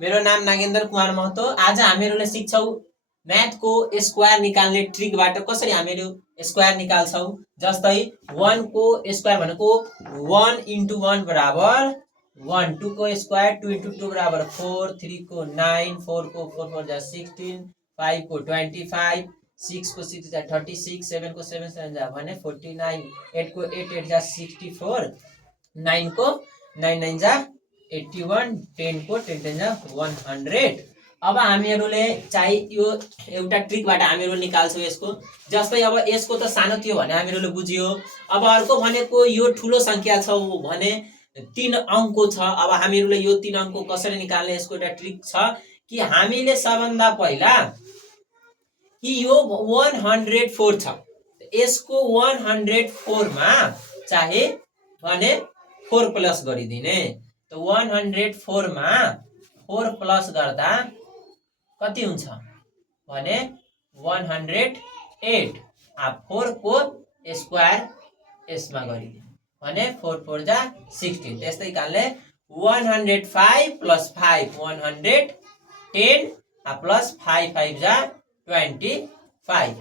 मेरो नाम नागेन्द्र कुमार महतो। आज हामीहरूले सिक्छौँ म्याथको स्क्वायर निकाल्ने ट्रिकबाट कसरी हामीहरू स्क्वायर निकाल्छौँ। जस्तै 1 को स्क्वायर भनेको 1 × 1 बराबर 1, 2 को स्क्वायर 2 × 2 बराबर 4, 3 को 9, 4 को 4 4 जा 16, 5 को 25, 6 को 6 जा 36, 7 को 7 7 जा भने 49, 8 को 8 8 जा 64, 9 को 9 9 जा 81, 10 को 10 10 जा 100। अब हामीहरूले चाहिँ यो एउटा ट्रिकबाट हामीहरू निकाल्छौँ यसको। जस्तै अब यसको त सानो थियो भने हामीहरूले बुझियो। अब अर्को भनेको यो ठुलो संख्या छ भने 3 अङ्कको छ। अब हामीहरूले यो 3 अङ्कको कसरी निकाल्ने यसको एउटा ट्रिक छ कि हामीले सबभन्दा पहिला कि यो 104 छ, यसको 104 मा चाहे भने 4 प्लस गरिदिने। त 104 मा 4 प्लस गर्दा कति हुन्छ भने 108। 4 को स्क्वायर यसमा गरिदिने भने 4 4 जा 16। त्यस्तै कारणले 105 + 5 110 प्लस 5 5 जा 25।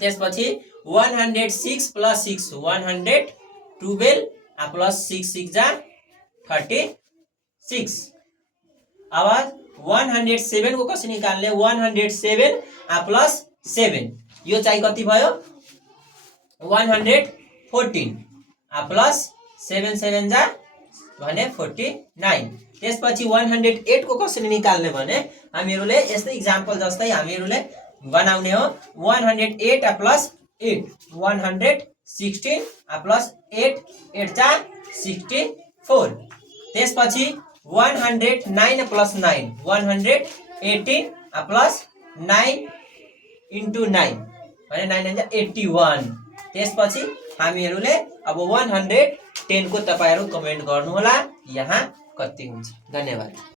त्यसपछि 106 + 6 112 प्लस 6 6 जा 36। अब 107 को कसरी निकाल्ने। 107 प्लस 7 यो चाहिँ कति भयो 114 प्लस 7 7 जा भने 49। त्यसपछि 108 को कसरी निकाल्ने भने हामीहरूले यस्तै इक्जाम्पल जस्तै हामीहरूले बनाउने हो। 108 प्लस 8 116 प्लस 8 8 जा 64। त्यसपछि 109 प्लस 9 118 प्लस 9 × 9 भने 9 9 जा 81। त्यसपछि हामीहरूले अब 110 को तपाईहरु कमेन्ट गर्नु होला यहाँ कति हुन्छ। धन्यवाद।